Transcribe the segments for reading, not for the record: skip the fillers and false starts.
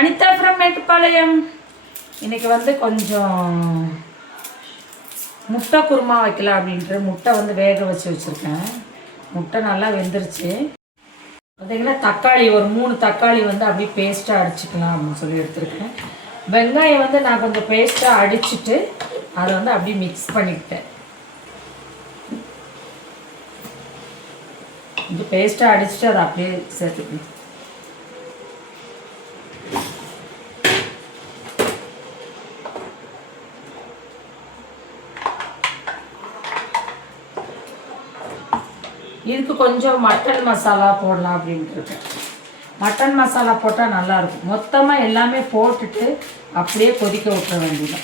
Anitha from Mettupalayam. இன்றைக்கி வந்து கொஞ்சம் முட்டை குருமா வைக்கலாம் அப்படின்ட்டு முட்டை வந்து வேக வச்சுருக்கேன். முட்டை நல்லா வெந்துருச்சு. பார்த்தீங்கன்னா தக்காளி ஒரு 3 தக்காளி வந்து அப்படியே பேஸ்ட்டாக அடிச்சுக்கலாம் அப்படின்னு சொல்லி எடுத்துருக்கேன். வெங்காயம் வந்து நான் கொஞ்சம் பேஸ்ட்டாக அடிச்சுட்டு அதை வந்து அப்படியே மிக்ஸ் பண்ணிக்கிட்டேன். கொஞ்சம் பேஸ்ட்டாக அடிச்சுட்டு அதை அப்படியே சேர்த்துக்கணும். இதுக்கு கொஞ்சம் மட்டன் மசாலா போடலாம் அப்படின்ட்டு இருக்கேன். மட்டன் மசாலா போட்டால் நல்லாயிருக்கும். மொத்தமாக எல்லாமே போட்டுட்டு அப்படியே கொதிக்க விட்டுற வேண்டியது.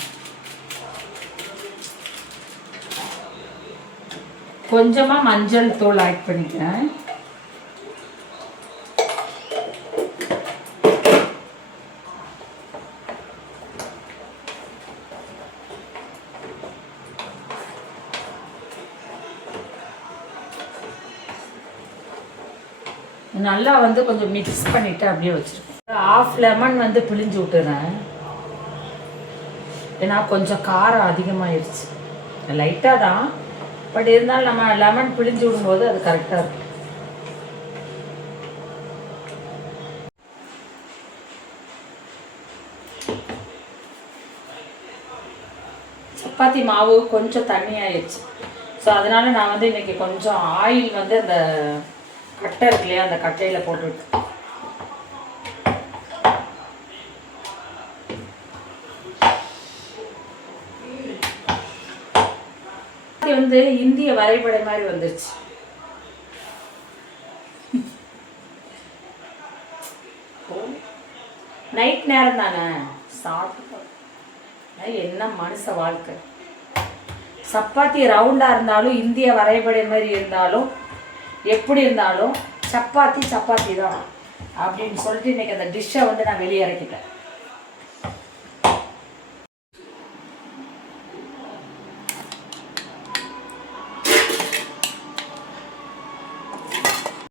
கொஞ்சமாக மஞ்சள் தூள் ஆட் பண்ணிக்கிறேன். நல்லா வந்து கொஞ்சம் மிக்ஸ் பண்ணிவிட்டு அப்படியே வச்சுருக்கேன். 1/2 லெமன் வந்து பிழிஞ்சு விட்டுறேன். ஏன்னா கொஞ்சம் காரம் அதிகமாகிடுச்சு. லைட்டாக தான், பட் இருந்தாலும் நம்ம லெமன் பிழிஞ்சு விடும்போது அது கரெக்டாக இருக்கும். சப்பாத்தி மாவு கொஞ்சம் தண்ணி ஆயிடுச்சு. ஸோ அதனால் நான் வந்து இன்றைக்கி கொஞ்சம் ஆயில் வந்து அந்த கட்டை இருக்கு இல்லையா, அந்த கட்டையில் போட்டுவிட்டு வந்து இந்திய வரைபடை மாதிரி வந்துருச்சு. நைட் நேரம் தானே சாப்பிட்டு என்ன மனுஷ வாழ்க்கை. சப்பாத்தி ரவுண்டாக இருந்தாலும் இந்திய வரைபடை மாதிரி இருந்தாலும் எப்படி இருந்தாலும் சப்பாத்தி தான் அப்படின்னு சொல்லிட்டு இன்றைக்கி அந்த டிஷ்ஷை வந்து நான் வெளியே இறக்கிட்டேன்.